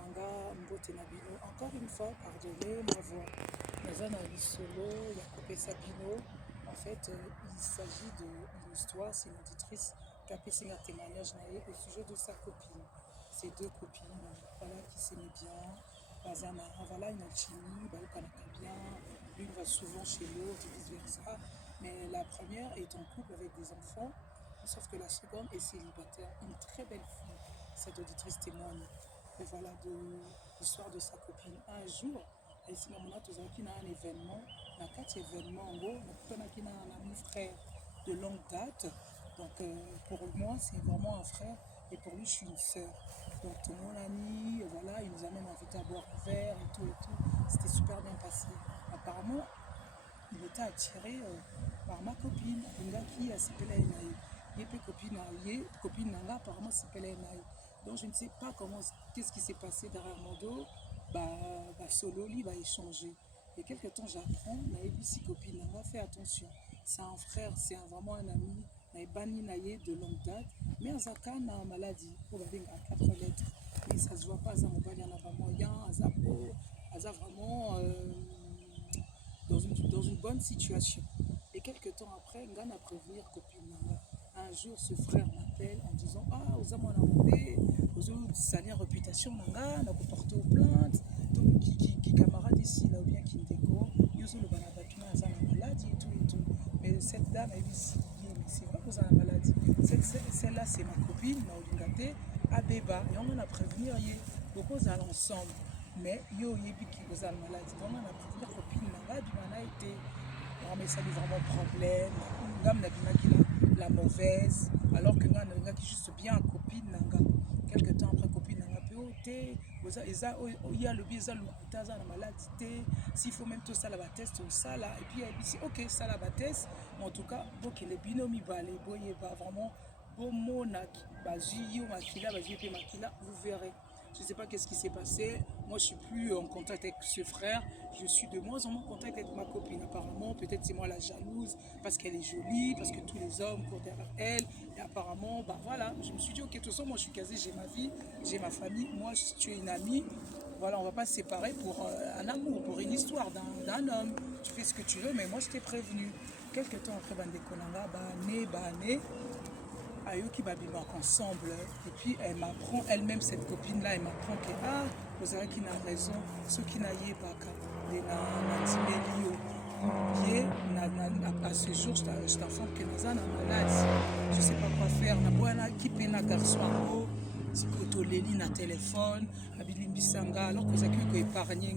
Nanga, Mbote Nabino. Encore une fois, pardonnez ma voix. Nazana Solo, Yacope Sabino. En fait, il s'agit d'une histoire, c'est une auditrice qui a fait un témoignage au sujet de sa copine. Ses deux copines, voilà, qui s'aimaient bien. Bazana, voilà, une alchimie, bah, bien. L'une va souvent chez l'autre, et vice-versa. Mais la première est en couple avec des enfants, sauf que la seconde est célibataire. Une très belle fille, cette auditrice témoigne. Et voilà de l'histoire de sa copine. Un jour, ici, on a un événement. Dans quatre événements, en gros, on a un ami frère de longue date. Donc, pour moi, c'est vraiment un frère. Et pour lui, je suis une sœur. Donc, tout mon ami, voilà, il nous a même invité à boire un verre et tout et tout. C'était super bien passé. Apparemment, il était attiré par ma copine, une gars qui s'appelait Enaï. Il était copine Nanga, apparemment s'appelait Enaï. Donc je ne sais pas qu'est-ce qui s'est passé derrière mon dos. Solo, lui, va échanger. Et quelques temps, j'apprends, Naïbi, si copine Nanga, fais attention. C'est un frère, c'est vraiment un ami. Naïbani Naïe de longue date. Mais Azaka a une maladie, on va dire à 4 lettres. Mais ça ne se voit pas, Azaka il n'y en a pas moyen, Azaka vraiment. Dans une bonne situation. Et quelques temps après, Ngana prévenir copine Nanga. Un jour, ce frère m'appelle en disant ah, aux amants nangé, aux autres salir réputation Nanga, n'a pas porté aux plaintes, donc qui camarade ici là ou bien qui me déco, yoso le banabatuna a la maladie et tout. Mais cette dame elle dit mais c'est vrai que vous avez la maladie. Celle-là c'est ma copine, Naolingate, Abeba, et on a prévenir donc on allons ensemble. Mais yo yebi qui vous a la maladie, donc on a prévenir copine Nanga, du mana été. Non mais ça lui vraiment problème. Ngam n'a qui la mauvaise, alors que Ngam n'a qui juste bien copine Nanga. Quelques temps après copine Nanga peut ôter. Il y a le biais le la maladie. S'il faut même tout ça la test ou ça là. Et puis elle dit ok ça la test. Mais en tout cas, donc les binomi balé, boye va vraiment bon monaki, baji makila, baji pe makila, vous verrez. Je ne sais pas qu'est-ce qui s'est passé. Moi, je ne suis plus en contact avec ce frère. Je suis de moins en moins en contact avec ma copine. Apparemment, peut-être c'est moi la jalouse parce qu'elle est jolie, parce que tous les hommes courent derrière elle. Et apparemment, voilà, je me suis dit, ok, de toute façon, moi, je suis casée, j'ai ma vie, j'ai ma famille. Moi, tu es une amie. Voilà, on ne va pas se séparer pour un amour, pour une histoire d'un homme. Tu fais ce que tu veux, mais moi, je t'ai prévenu. Quelques temps après, Bande Konanga, né. Ayoki Babima ensemble et puis elle m'apprend elle-même cette copine là elle m'apprend que vous avez qui n'a raison ce qui n'a pas les à ce jour je t'informe que nous avons un malade je sais pas quoi faire na boana qui peine un garçon en haut c'est que Léli na téléphone abilimbisanga alors que vous avez que épargner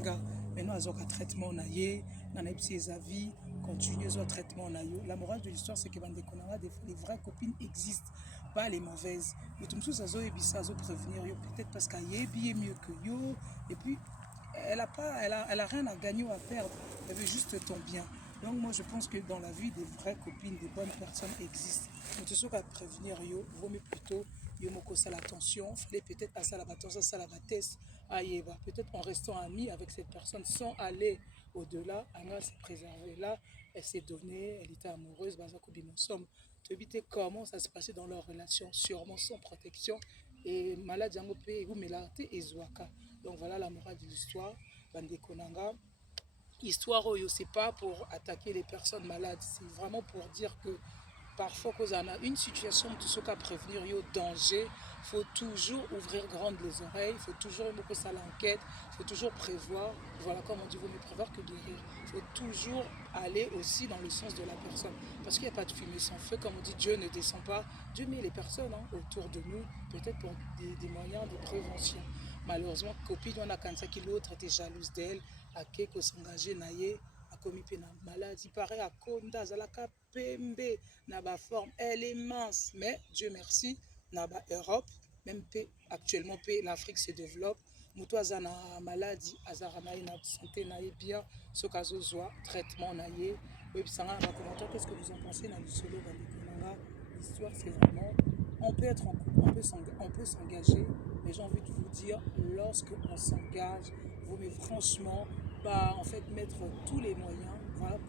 maintenant ils ont un traitement naïe dans les petits avis continuer au traitement naïe la morale de l'histoire c'est que les vraies copines existent pas les mauvaises mais tout ça ça prévenir peut-être parce qu'elle est mieux que yo et puis elle a rien à gagner ou à perdre elle veut juste ton bien donc moi je pense que dans la vie des vraies copines des bonnes personnes existent mais tout ce qu'à prévenir yo vaut mieux plutôt yo moko ça l'attention fallait peut-être à ça la bâton ça la bâtesse peut-être en restant amis avec cette personne sans aller au-delà Anna s'est préservée là elle s'est donnée elle était amoureuse ensemble te éviter comment ça se passait dans leur relation sûrement sans protection et malade yango pe vous mélarté et zouaka donc voilà la morale de l'histoire Bande Konanga histoire oyo c'est pas pour attaquer les personnes malades c'est vraiment pour dire que parfois quand on a une situation tout ce qu'à prévenir yo danger il faut toujours ouvrir grandes les oreilles il faut toujours beaucoup ça l'enquête il faut toujours prévoir voilà comme on dit vaut mieux prévoir que guérir il faut toujours aller aussi dans le sens de la personne parce qu'il n'y a pas de fumée sans feu comme on dit Dieu ne descend pas Dieu met les personnes autour de nous peut-être pour des moyens de prévention malheureusement copine on a quand ça qui l'autre était jalouse d'elle à quelque s'engager naïe commis na maladie pareil à Konda Zalaka Pembe na ba forme elle est mince mais Dieu merci na ba Europe même actuellement l'Afrique se développe muto azana maladie azara na santé na bien ce cas zoa traitement na ye oui sanga na commentaire qu'est-ce que vous en pensez na solo Bande Konanga l'histoire c'est vraiment on peut être en couple on peut s'engager mais j'ai envie de vous dire lorsque on s'engage vous mais franchement en fait mettre tous les moyens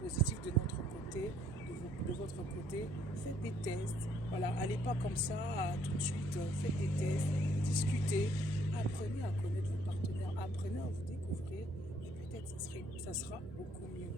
positifs de notre côté, de votre côté, faites des tests, voilà, allez pas comme ça tout de suite, faites des tests, discutez, apprenez à connaître vos partenaires. ça sera beaucoup mieux.